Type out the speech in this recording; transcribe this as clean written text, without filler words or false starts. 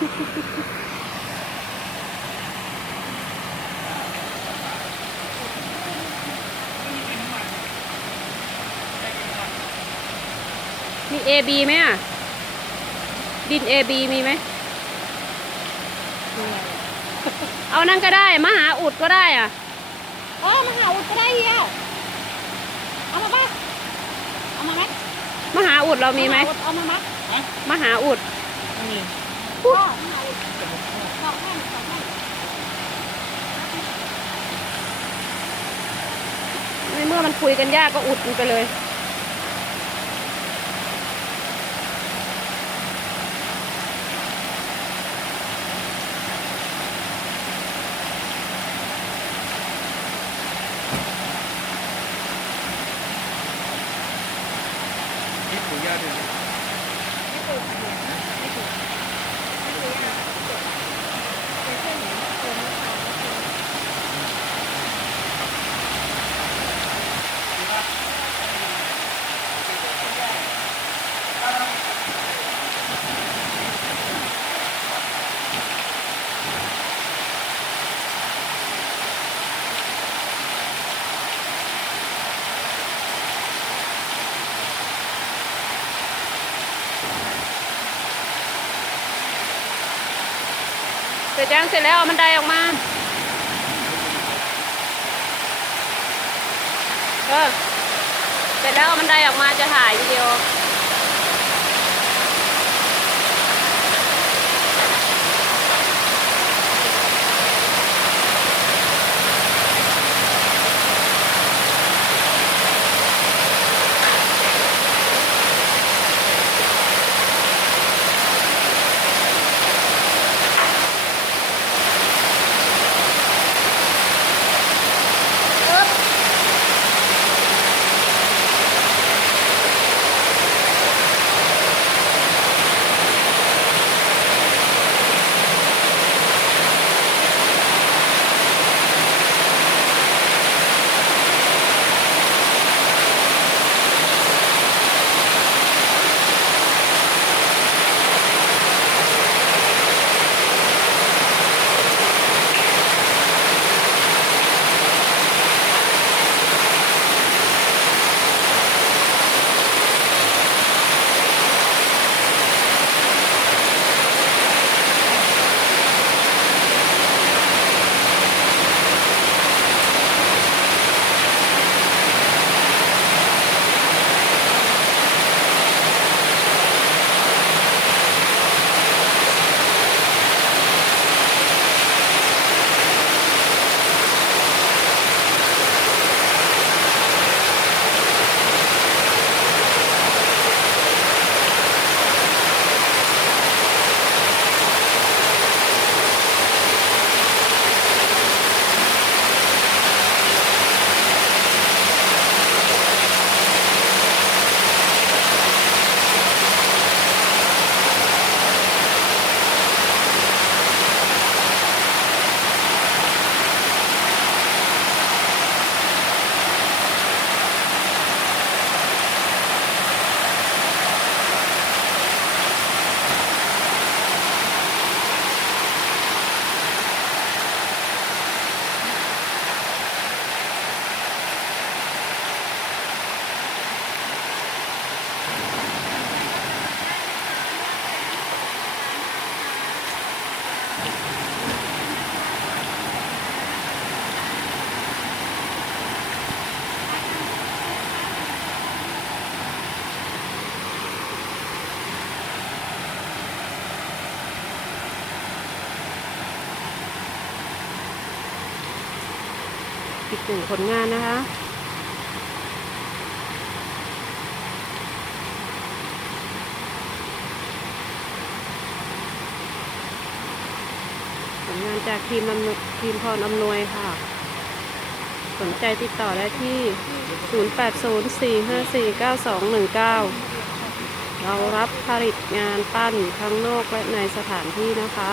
มี AB ไหมอ่ะดิน AB มีไหมเอานั่นก็ได้มหาอุดก็ได้อ่ะมหาอุดก็ได้เฮียเอามาป่ะเอามาไหมมหาอุดเรามีไหมเอามาไหมมหาอุดมีก็มหาอุดสองท่านในเมื่อมันคุยกันยากก็อุดมันไปเลยนี่ปู่ย่าด้วยไม่ถูกไม่ถูกไม่ถูกยากเป็นเส้นเหมือนโคนมะพร้าวเสร็จยังเสร็จแล้วเอาบันไดออกมาเสร็จแล้วเอาบันไดออกมาจะถ่ายวิดีโออีกหนึ่งผลงานนะคะผลงานจากทีมพรอำนวยค่ะสนใจติดต่อได้ที่ 0804549219 เรารับผลิตงานปั้นทั้งนอกและในสถานที่นะคะ